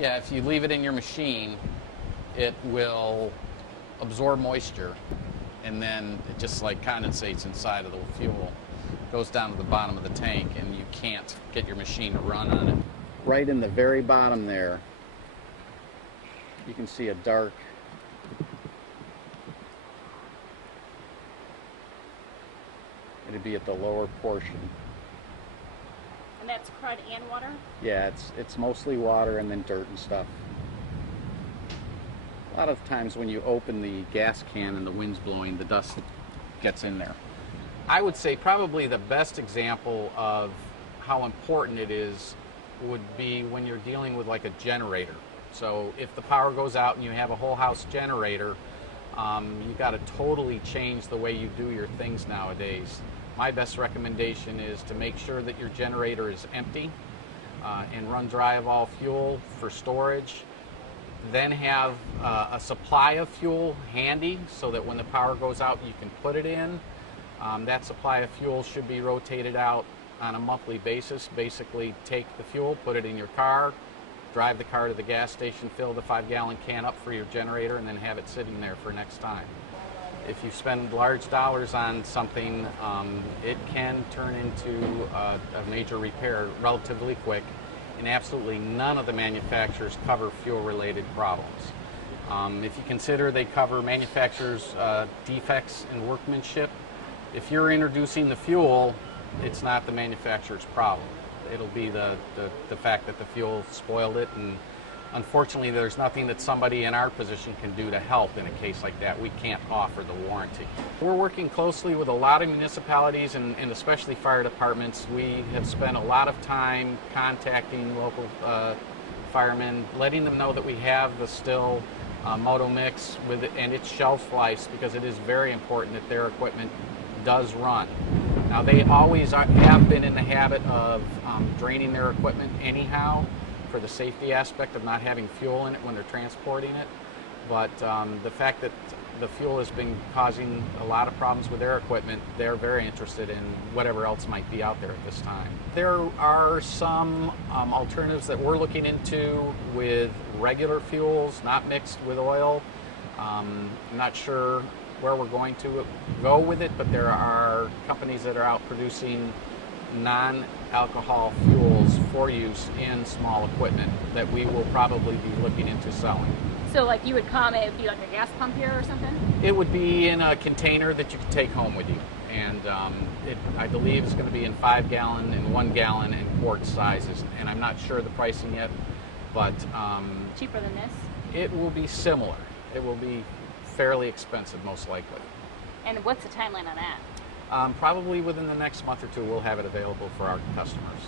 Yeah, if you leave it in your machine, it will absorb moisture, and then it just like condensates inside of the fuel, goes down to the bottom of the tank, and you can't get your machine to run on it. Right in the very bottom there, you can see a dark it'd be at the lower portion. And that's crud and water? Yeah, it's mostly water and then dirt and stuff. A lot of times when you open the gas can and the wind's blowing, the dust gets in there. I would say probably the best example of how important it is would be when you're dealing with like a generator. So if the power goes out and you have a whole house generator, you got to totally change the way you do your things nowadays. My best recommendation is to make sure that your generator is empty and run dry of all fuel for storage. Then have a supply of fuel handy so that when the power goes out you can put it in. That supply of fuel should be rotated out on a monthly basis. Basically take the fuel, put it in your car, drive the car to the gas station, fill the 5-gallon can up for your generator, and then have it sitting there for next time. If you spend large dollars on something, it can turn into a major repair relatively quick, and absolutely none of the manufacturers cover fuel-related problems. If you consider they cover manufacturers' defects in workmanship, if you're introducing the fuel, it's not the manufacturer's problem. It'll be the fact that the fuel spoiled it, and unfortunately there's nothing that somebody in our position can do to help in a case like that. We can't offer the warranty. We're working closely with a lot of municipalities and especially fire departments. We have spent a lot of time contacting local firemen, letting them know that we have the still Moto Mix with it and its shelf life, because it is very important that their equipment does run. Now they always have been in the habit of draining their equipment anyhow for the safety aspect of not having fuel in it when they're transporting it, but the fact that the fuel has been causing a lot of problems with their equipment, they're very interested in whatever else might be out there at this time. There are some alternatives that we're looking into with regular fuels, not mixed with oil. I'm not sure where we're going to go with it, but there are companies that are out producing non-alcohol fuels for use in small equipment that we will probably be looking into selling. So like you would come, it would be like a gas pump here or something? It would be in a container that you could take home with you, and I believe it's going to be in 5-gallon and 1-gallon and quart sizes, and I'm not sure the pricing yet, but cheaper than this? It will be similar. It will be fairly expensive, most likely. And what's the timeline on that? Probably within the next month or two we'll have it available for our customers.